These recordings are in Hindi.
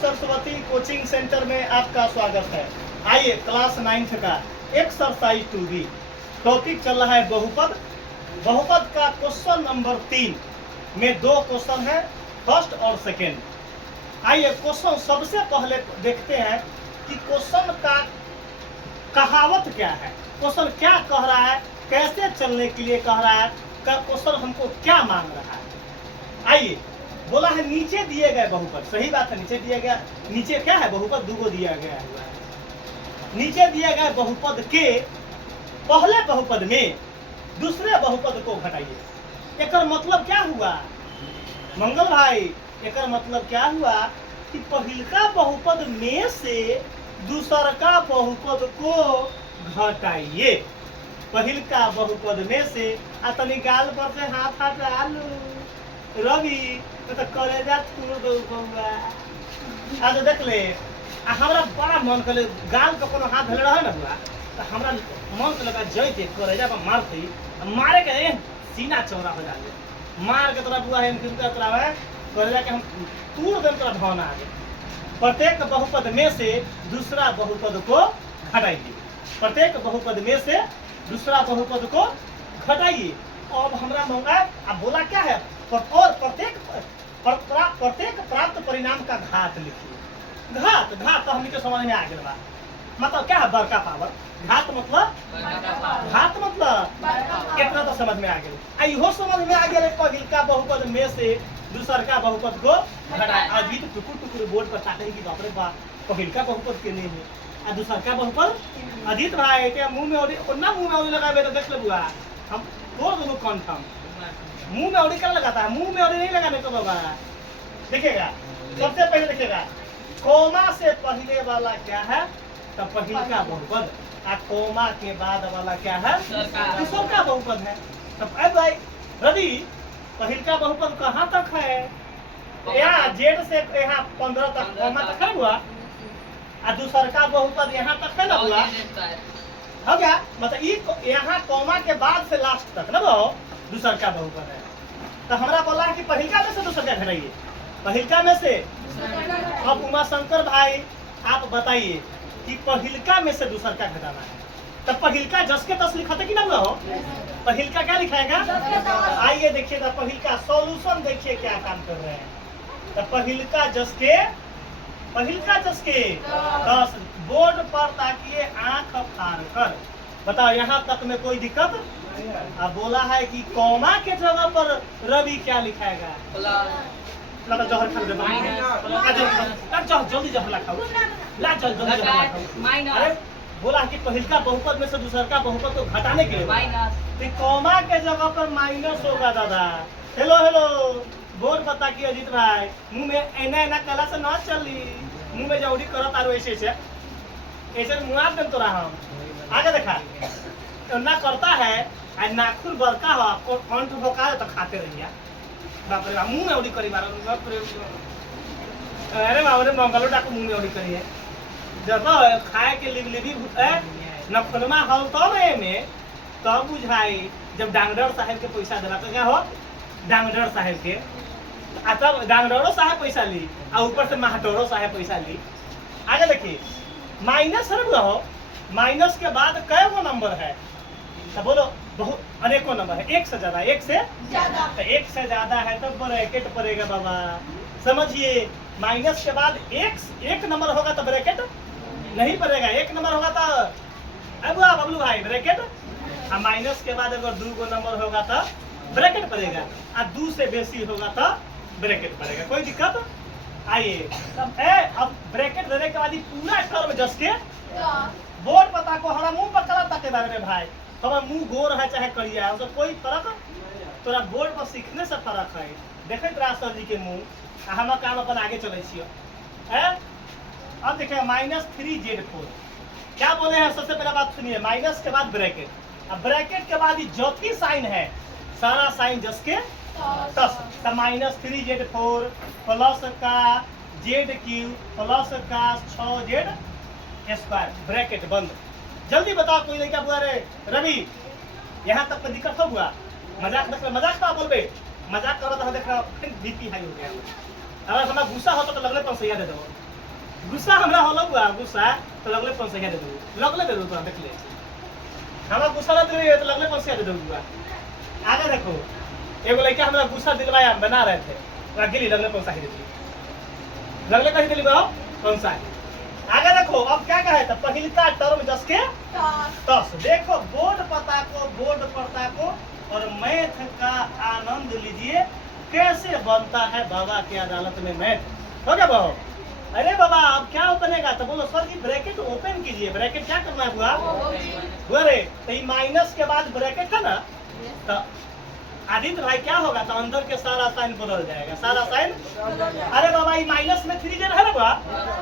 सरस्वती कोचिंग सेंटर में आपका स्वागत है। आइए क्लास 9th का एक्सरसाइज 2B टॉपिक चल रहा है बहुपद। बहुपद का क्वेश्चन नंबर 3 में 2 क्वेश्चन है, फर्स्ट और सेकेंड। आइए क्वेश्चन सबसे पहले देखते हैं कि क्वेश्चन का कहावत क्या है, क्वेश्चन क्या कह रहा है, कैसे चलने के लिए कह रहा है, क्वेश्चन हमको क्या मांग रहा है। आइए, बोला है नीचे दिए गए बहुपद, सही बात है, नीचे दिया गया, नीचे क्या है बहुपद, दूगो दिया गया है। नीचे दिए गए बहुपद के पहले बहुपद में दूसरे बहुपद को घटाइए। एकर मतलब क्या हुआ मंगल भाई, एकर मतलब क्या हुआ कि पहिलका बहुपद में से दूसरका बहुपद को घटाइए। पहिलका बहुपद में से तनी गाल पर से हाथ हटा लो रवि, तो कलेजा तोड़ दो बउआ। आज देख ले, हमरा बड़ा मन करे गाल के कोनो हाथ धले रहे ना हुआ तो हमरा मन से लगा जइते कलेजा पर मारते, मारे के सीना चौड़ा हो जाए, मार के तोरा बुआ है फिर तोरा है कलेजा के हम तोड़ देम, तोरा भावना आ गए। प्रत्येक बहुपद में से दूसरा बहुपद को घटाइए। प्रत्येक बहुपद में से दूसरा बहुपद को घटाइए। अब हमरा मंगा अब बोला क्या है, और प्रत्येक प्राप्त परिणाम का घात लिखिए। घात घात तो हमनी के समझ में आ गया बा, मतलब क्या है बड़का पावर, घात मतलब कितना तो समझ में आ गया। इहो समझ में आ गया पहिलका बहुपद में से दूसरका बहुपद को घटाए। अभी तो टुकुर टुकुर बोर्ड पर ताके कि बाप रे बाप पहिलका बहुपद के नहीं है आ दूसरका बहुपद। अजीत भाई के मुंह में ओना मुंह में ओडी लगावे तो देख ले बुआ, हम तोड़ दोनों कंफर्म। मुंह में ओडी कर लगाता है, मुंह में ओडी नहीं लगाने को बाबा। देखिएगा सबसे पहले देखिएगा कोमा से पहले वाला क्या है, तो पहिलका बहुपद, आ कोमा के बाद वाला क्या है, दूसरका बहुपद है। तब अब भाई रवि पहिलका बहुपद कहाँ तक है, यहाँ जेड से यहाँ 15 तक कोमा तक है हुआ, आ दूसरका बहुपद यहाँ तक है ना हुआ, हो गया। मतलब यहाँ कोमा के बाद से लास्ट तक ना वो दूसरका बहुपद है। तो हमारा बोला है कि पहिलका में से दूसरका घटाइए, पहिलका में से। अब उमा शंकर भाई आप बताइए कि पहिलका में से दूसरका घटाना है, तब पहिलका जस के तस लिखा था कि ना हुआ हो, पहिलका क्या लिखाएगा। आइए देखिएगा पहिलका सॉल्यूशन, देखिए क्या काम कर रहे हैं। तो पहिलका जस के 10 बोर्ड पर ताकिए आंख फाड़ कर। बताओ यहाँ तक में कोई दिक्कत। अब बोला है कि कॉमा के जगह पर रवि क्या लिखाएगा, जहर खा जल्दी जहर खाओ, ला जल्दी जहर खाओ। अरे बोला कि पहिलका बहुपद में से दूसरका बहुपद को घटाने के लिए तो कॉमा के जगह पर माइनस होगा दादा। हेलो हेलो बोर्ड बता कि अजीत भाई मुंह में एना कला से ना चली, मुंह में जौड़ी करत आरो ऐसे मुआ दे तो रहा हम आगे देखा तो ना करता है, नाखून बड़का हो और कंठ भोका तो खाते रहिए। बाप रे मुंह में उड़ी करी बार, अरे बाप रे मंगलो डाको मुंह में उड़ी करी है जब खाए के लिबलिबी नखुनमा हल तो में तब बुझाई जब डांगडर साहब के पैसा दिला तो क्या हो, डांगडर साहब के तब डांगडरो साहब पैसा ली और ऊपर से महाटोरो साहब पैसा ली। आगे देखिए माइनस है ना, माइनस के बाद कै वो नंबर है, तो बोलो बहुत अनेकों नंबर है, एक से ज्यादा, एक से ज्यादा, तो एक से ज्यादा है तो ब्रैकेट पड़ेगा बाबा। समझिए माइनस के बाद एक नंबर होगा तो ब्रैकेट नहीं पड़ेगा, एक नंबर होगा तो अब बबलू भाई ब्रैकेट, और माइनस के बाद अगर 2 नंबर होगा तो ब्रैकेट पड़ेगा, और 2 से बेसी होगा तो ब्रैकेट पड़ेगा। कोई दिक्कत। आइए अब ब्रैकेट देने के बाद पूरा टर्म जस के बोर्ड पता को हमारा मुंह पर कला ताके बारे में भाई, हमारा मुंह गोर है चाहे करिया है, उसमें कोई फर्क तोरा बोर्ड पर सीखने से फर्क है। देखे तोरा सर जी के मुंह, हम काम अपन आगे चले छियो। अब देखिए -3Z4 क्या बोले हैं, सबसे पहला बात सुनिए, माइनस के बाद ब्रैकेट, अब ब्रैकेट के बाद जो भी साइन है सारा साइन जस के तस, तो -3Z4 प्लस का ZQ प्लस का 6Z² ब्रैकेट बंद। जल्दी बताओ कोई लड़का बुआ रे रवि यहाँ तक में दिक्कत हो हुआ, मजाक देख मजाक ना बोलबे, मजाक करो तो देख बीपी हाई हो गया। अगर हमारा गुस्सा होता तो लगले पर सही दे दो, गुस्सा हमरा होला बुआ गुस्सा तो लगले 5 दे दो लगले दे दो तो देख ले हमरा गुस्सा ना दे तो लगले 5 दे दो बुआ आगे देखो एगो लड़का हमरा गुस्सा दिलवाया हम बना रहे थे तो गिली लगले 5 दे दी लगले कहीं दिली बाओ 5 आगे देखो अब क्या कहे था पहिलका टर्म जस के तस देखो बोर्ड पता को और मैथ का आनंद लीजिए कैसे बनता है बाबा की अदालत में मैथ हो गया बाबू अरे बाबा अब क्या बनेगा तो बोलो सर की ब्रैकेट ओपन कीजिए ब्रैकेट क्या करना है बुआ रे तो ये माइनस के बाद ब्रैकेट है ना तो आदित्य भाई क्या होगा तो अंदर के सारा साइन बदल जाएगा सारा साइन अरे बाबा ये माइनस में 3z है ना बुआ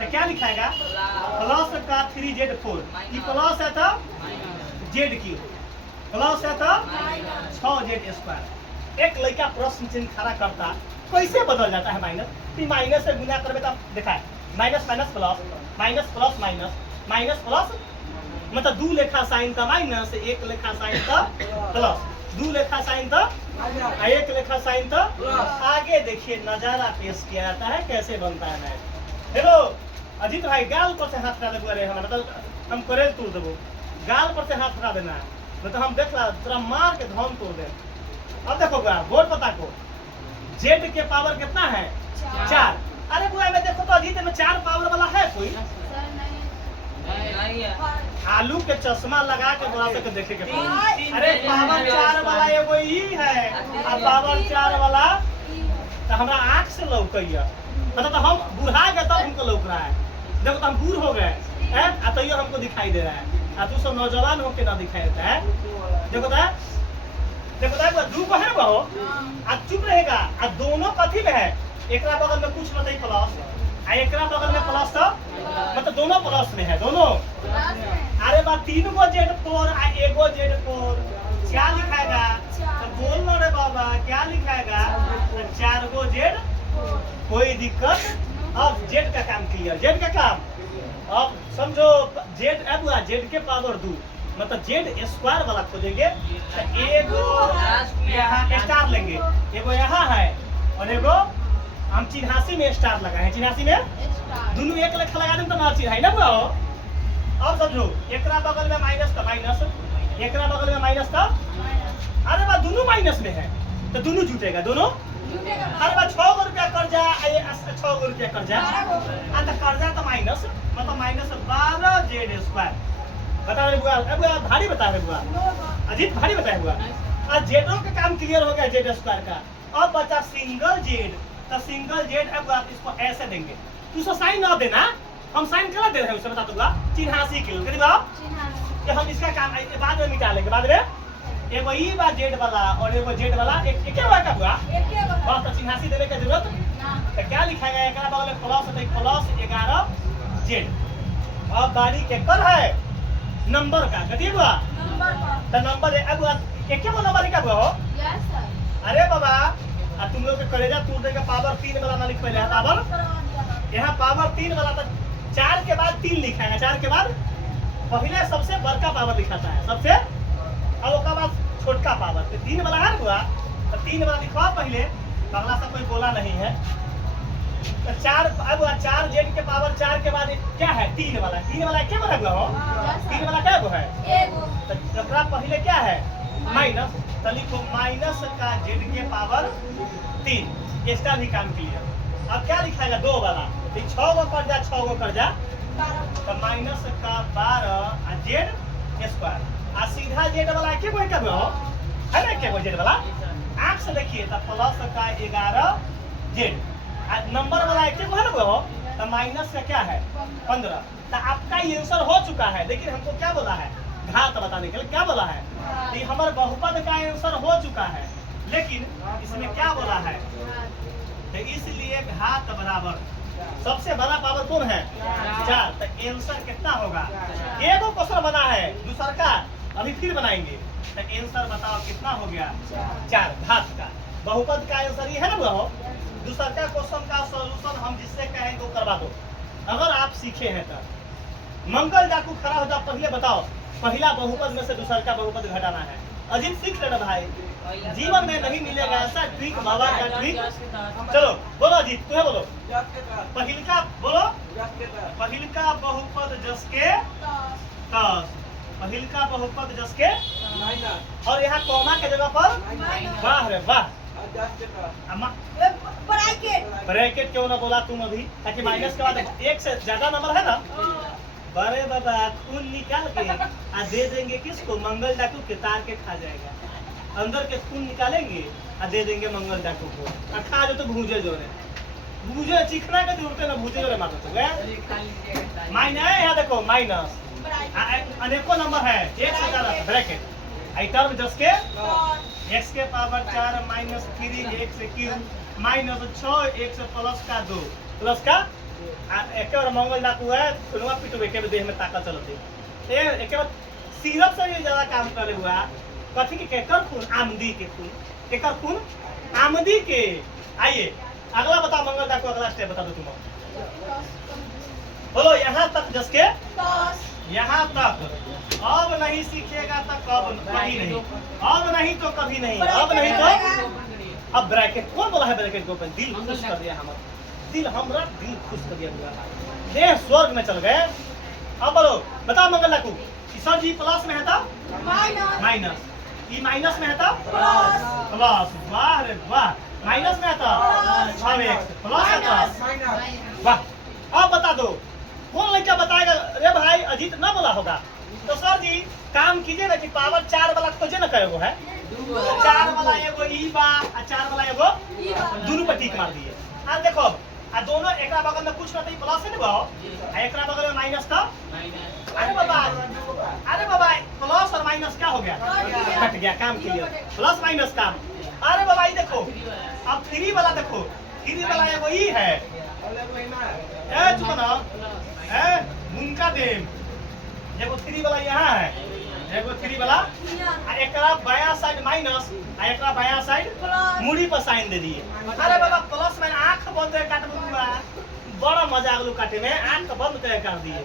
तो क्या लिखाएगा प्लस का 3z4 ये प्लस है तो z3 प्लस है तो 6z2 एक लड़का प्रश्न चिन्ह खड़ा करता कैसे बदल जाता है माइनस माइनस से गुना करबे तब देखा minus minus plus minus plus मतलब 2 लेखा साइन का माइनस 1 लेखा साइन का प्लस 2 लेखा साइन था 1 लेखा साइन था आगे देखिए नजारा पेश किया जाता है कैसे बनता है मैथ हेलो अजीत भाई गाल पर से हाथ हटा देबो रे मतलब हम करे तोड़ देबो गाल पर से हाथ हटा देना मतलब हम देखला तोरा मार के धम तोड़ दे अब देखो बोर्ड पता को जेड के पावर कितना है 4 अरे बुआ में देखो तो अजीत में 4 पावर वाला है कोई आलू के चश्मा लगा के बड़ा से देखे के अरे पावर 4 वाला एगो ही है और पावर 4 वाला तो हमरा आंख से लौकैया मतलब तो हम बुढ़ा गए तब हमको लौक रहा है देखो तो हम बूढ़ हो गए हैं आ तो ये हमको दिखाई दे रहा है आ तू सब नौजवान हो के ना दिखाई देता है देखो तो 2 को है ना बहो आ चुप रहेगा आ दोनों कथी में है एकरा बगल में कुछ मतलब प्लस आ एकरा बगल में प्लस तो मतलब दोनों प्लस में है दोनों अरे बा 3 गो z4 आ एगो z4 क्या लिखाएगा तो बोल लो रे बाबा क्या लिखाएगा 4 गो z कोई दिक्कत अब z का काम क्लियर z का काम अब समझो z अब z के पावर 2 मतलब z स्क्वायर वाला खोजेंगे तो एगो यहाँ स्टार लेंगे एगो यहाँ है और एगो हम चिन्हासी में स्टार लगाए हैं चिन्हासी में दोनों एक लेखा लगा दें तो ना चिन्हाई ना बुआ अब समझो एकरा बगल में माइनस का माइनस एकरा बगल में माइनस का अरे बा दोनों माइनस में है तो दोनों जुटेगा दोनों अरे बा 6 रुपया कर्जा 6 रुपया कर्जा आ तो कर्जा तो माइनस मतलब माइनस 12z2 बता रहे बुआ अब भारी बता रहे बुआ अजीत भारी बताए बुआ आज जेडो का काम क्लियर हो गया z2 का अब बचा सिंगल जेड तो सिंगल जेड अब आप इसको ऐसे देंगे तू सो साइन ना देना हम साइन करा दे रहे हैं उसे बता दूंगा चिन्हासी किलो करीब कि हम इसका काम बाद में मिटा लेंगे बाद में एगो ई बा जेड वाला और एगो जेड वाला एक ही का हुआ बस तो चिन्हासी देने की जरूरत तो क्या लिखाएगा एकरा बगल में प्लस है प्लस 11 जेड अब बारी के कर है नंबर का कथी हुआ तो नंबर है अब एक ही नंबर का हुआ हो अरे बाबा तुम लोग के करेजा तोड़ देगा पावर 3 वाला ना लिख पहले पावर यहाँ पावर 3 वाला तो 4 के बाद 3 लिखा है 4 के बाद पहले सबसे बड़का पावर लिखाता है सबसे अब उसका बाद छोटका पावर तो 3 वाला है हुआ तो 3 वाला लिखवा पहले अगला सब कोई बोला नहीं है तो 4 अब 4 जेड के पावर 4 के बाद क्या है 3 वाला क्या बना हुआ हो 3 वाला क्या है तो पहले क्या है माइनस तो लिखो माइनस का जेड के पावर 3 इसका भी काम क्लियर अब क्या लिखाएगा 2 वाला तो 6 गो कर जा तो माइनस का 12 जेड स्क्वायर आ सीधा जेड वाला के कोई का हो है ना के जेड वाला आंख से देखिए तो प्लस का 11 जेड आ नंबर वाला के को है ना हो तो माइनस का क्या है 15 तो आपका ये आंसर हो चुका है लेकिन हमको क्या बोला है घात बताने के लिए क्या बोला है कि हमारे बहुपद का आंसर हो चुका है लेकिन इसमें क्या बोला है तो इसलिए घात बराबर सबसे बड़ा पावर कौन है 4 तो आंसर कितना होगा एगो क्वेश्चन बना है दूसरा का अभी फिर बनाएंगे तो आंसर बताओ कितना हो गया 4 घात का बहुपद का आंसर ये है ना हो दूसरा का क्वेश्चन का सॉल्यूशन हम जिससे कहेंगे वो करवा दो अगर आप सीखे हैं तो मंगल डाकू खड़ा हो जाओ पहले बताओ पहला बहुपद में से दूसरा का बहुपद घटाना है अजीत सीख लेना भाई जीवन में नहीं मिलेगा ऐसा ट्रिक बाबा का ट्रिक चलो बोलो अजीत तुम्हें बोलो पहिल का बोलो पहिलका बहुपद जस के 10, पहिलका बहुपद जस के, और यहाँ कॉमा के जगह पर वाह रे वाह, ब्रैकेट क्यों ना बोला तुम अभी, ताकि माइनस के बाद एक से ज्यादा नंबर है ना। बड़े बाबा खून निकाल के आ दे देंगे किसको, मंगल डाकू के, तार के खा जाएगा। अंदर के खून निकालेंगे आ दे देंगे मंगल डाकू को, और खा जो तो भूजे जो है, भूजे चिकना के जरूरत है ना, भूजे जो है मारते तो माइनस है। यहाँ देखो माइनस अनेकों नंबर है, एक से ज्यादा ब्रैकेट आई टर्म जस के x के पावर 4 माइनस 3 1 से क्यूब माइनस 6 1 से प्लस का 2 प्लस का एक बार मंगल डाकू है, खुलवा पिटो एक देह में ताकत चलती है, एक बार सिरप से भी ज्यादा काम करे हुआ कथी के केकर खून, आमदी के खून, केकर खून, आमदी के। आइए अगला बता मंगल डाकू, अगला स्टेप बता दो तुम, बोलो यहाँ तक जस के, यहाँ तक। अब नहीं सीखेगा तो कभी नहीं, अब नहीं तो कभी नहीं, अब नहीं तो अब ब्रैकेट कौन बोला है, ब्रैकेट को दिल खुश कर दिया हमारा, दिल हमरा दिल खुश कर दिया हुआ, देह स्वर्ग में चल गए। अब बोलो बताओ मंगल डाकू, सर जी प्लस में है था माइनस, ये माइनस में है था प्लस, वाह रे वाह, माइनस में है था 6x प्लस है था, वाह। अब बता दो कौन लड़का बताएगा, रे भाई अजीत ना बोला होगा, तो सर जी काम कीजिए ना कि पावर 4 वाला खोजे ना करेगो है, 4 वाला एगो ई बा आ 4 वाला एगो दोनों पर टिक मार दिए। आ देखो आ दोनों एकरा बगल में कुछ नहीं प्लस है ना बाओ, आ एकरा बगल में माइनस था, अरे बाबा प्लस और माइनस क्या हो गया, कट गया, काम क्लियर, प्लस माइनस काम। अरे बाबा ये देखो अब 3 वाला देखो, 3 वाला एगो ई है, ए चुप ना है मुनका देम, एगो 3 वाला यहाँ है, एगो 3 वाला आ एकरा बायां साइड माइनस आ एकरा बायां साइड मुड़ी पर साइन दे दिए। अरे बाबा प्लस में आंख बंद कर काट दूंगा, बड़ा मजा आगलू काटे में, आंख बंद कर दिए,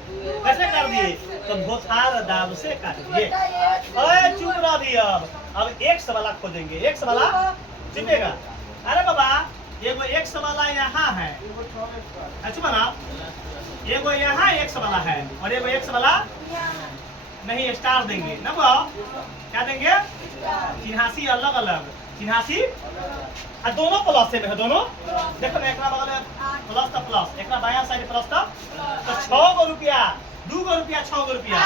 कैसे कर दिए, तो भोथार दाब से काट दिए। अरे चुप रह दिए, अब x वाला खोजेंगे, x वाला चुपेगा। अरे बाबा एगो x वाला यहाँ है, चुप ना, एगो यहाँ x वाला है और एगो x वाला नहीं, स्टार देंगे ना, वो क्या देंगे, चिन्हासी अलग अलग, चिन्हासी दोनों प्लस में है, दोनों देखो ना, एक बगल में प्लस था प्लस, एक बायां साइड प्लस था, तो 6 गो रुपया, 2 गो रुपया, 6 गो रुपया,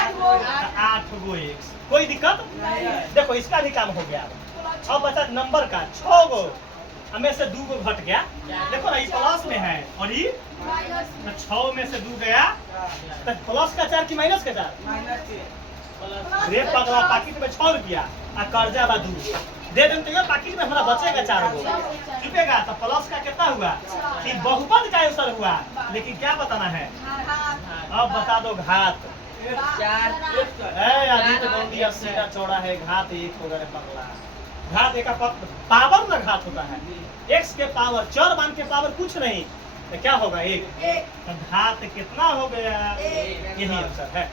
8 गो x, कोई दिक्कत देखो इसका भी काम हो गया। अब बचा नंबर का 6 गो, हमें से 2 गो घट गया, देखो ना ये प्लस में है और ये 6 में से 2 गया, तो प्लस का 4 की माइनस का 4, रे पगला पाकिट में 6 रुपया आ कर्जा बा 2 दे दें तो ये पाकिट में हमारा बचेगा 4 गो, चुपेगा, तो प्लस का कितना हुआ कि बहुपद का आंसर हुआ, लेकिन क्या बताना है, अब बता दो घात 4 अभी तो बोल दिया सीधा चौड़ा है, घात 1 होगा रे पगला, घात एक का पावर ना घात होता है, x के पावर, चर मान के पावर कुछ नहीं, तो क्या होगा 1, तो घात कितना हो गया, यही आंसर है।